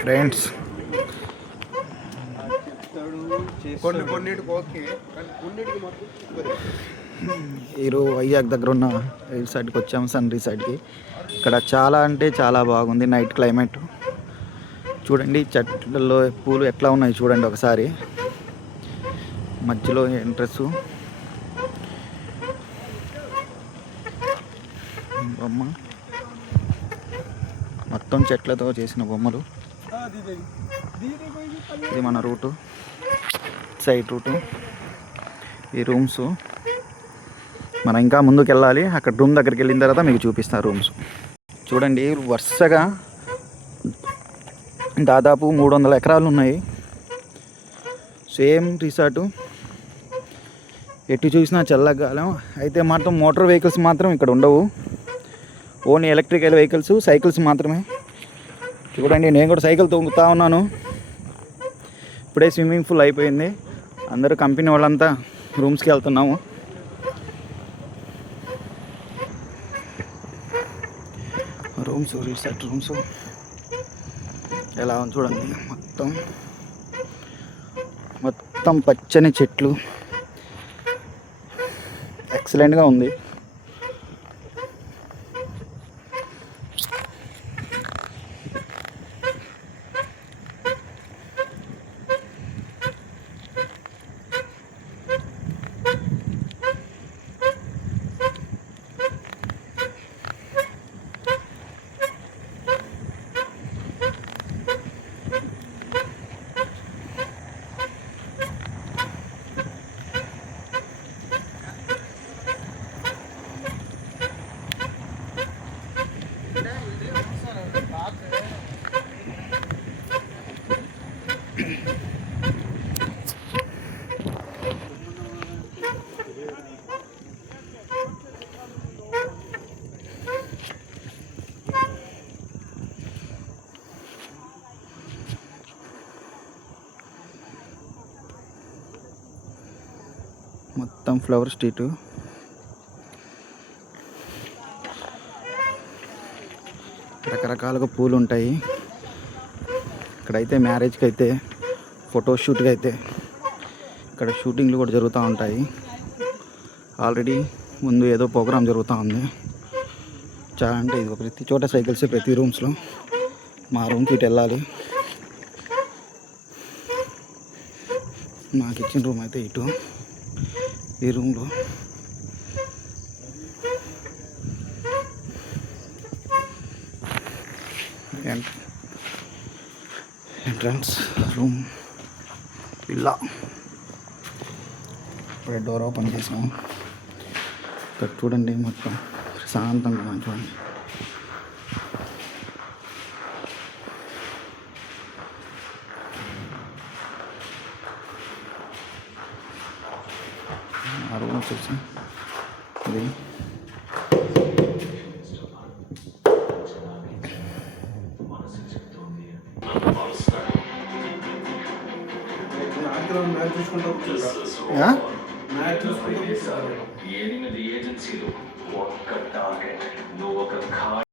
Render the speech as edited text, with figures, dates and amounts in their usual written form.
Friends, ఈరోజు వైజాగ్ దగ్గర ఉన్న రైల్ సైడ్కి వచ్చాము, సన్రీ సైడ్కి. ఇక్కడ చాలా అంటే చాలా బాగుంది నైట్ క్లైమేట్. చూడండి చెట్లలో పూలు ఎట్లా ఉన్నాయి చూడండి ఒకసారి. మధ్యలో ఎంట్రన్స్ బొమ్మ, మొత్తం చెట్లతో చేసిన బొమ్మలు. ఇది మన రూటు, సైడ్ రూటు. ఈ రూమ్స్ మనం ఇంకా ముందుకు వెళ్ళాలి. అక్కడ రూమ్ దగ్గరికి వెళ్ళిన తర్వాత మీకు చూపిస్తాను రూమ్స్. చూడండి వరుసగా దాదాపు 300 ఎకరాలు ఉన్నాయి. సేమ్ రిసార్టు, ఎటు చూసినా చల్లగాలం. అయితే మాత్రం మోటార్ వెహికల్స్ మాత్రం ఇక్కడ ఉండవు, ఓన్లీ ఎలక్ట్రికల్ వెహికల్స్, సైకిల్స్ మాత్రమే. చూడండి నేను కూడా సైకిల్ తొక్కుతా ఉన్నాను. ఇప్పుడే స్విమ్మింగ్ పూల్ అయిపోయింది, అందరూ కంపెనీ వాళ్ళంతా రూమ్స్కి వెళ్తున్నాము. రూమ్స్, రిసార్ట్ రూమ్స్ ఎలా ఉంది చూడండి. మొత్తం పచ్చని చెట్లు, ఎక్సలెంట్గా ఉంది. మొత్తం ఫ్లవర్ స్ట్రీటు. రకరకాలుగా పూలు ఉంటాయి ఇక్కడైతే. మ్యారేజ్కి అయితే, ఫోటోషూట్కి అయితే ఇక్కడ షూటింగ్లు కూడా జరుగుతూ ఉంటాయి. ఆల్రెడీ ముందు ఏదో ప్రోగ్రామ్ జరుగుతూ ఉంది. చాలా అంటే ఇది ప్రతి చోట సైకిల్స్, ప్రతి రూమ్స్లో. మా రూమ్కి ఇటు వెళ్ళాలి. నాకు ఇచ్చిన రూమ్ అయితే ఇటు. ఈ రూమ్లో ఎంట్రన్స్ రూమ్ ఇలా. ఇప్పుడే డోర్ ఓపెన్ చేసాము. ఇక్కడ చూడండి మొత్తం ప్రశాంతంగా చూడండి. ఆ రూమ్ వచ్చేసి ఇది. చూసుకుంటూ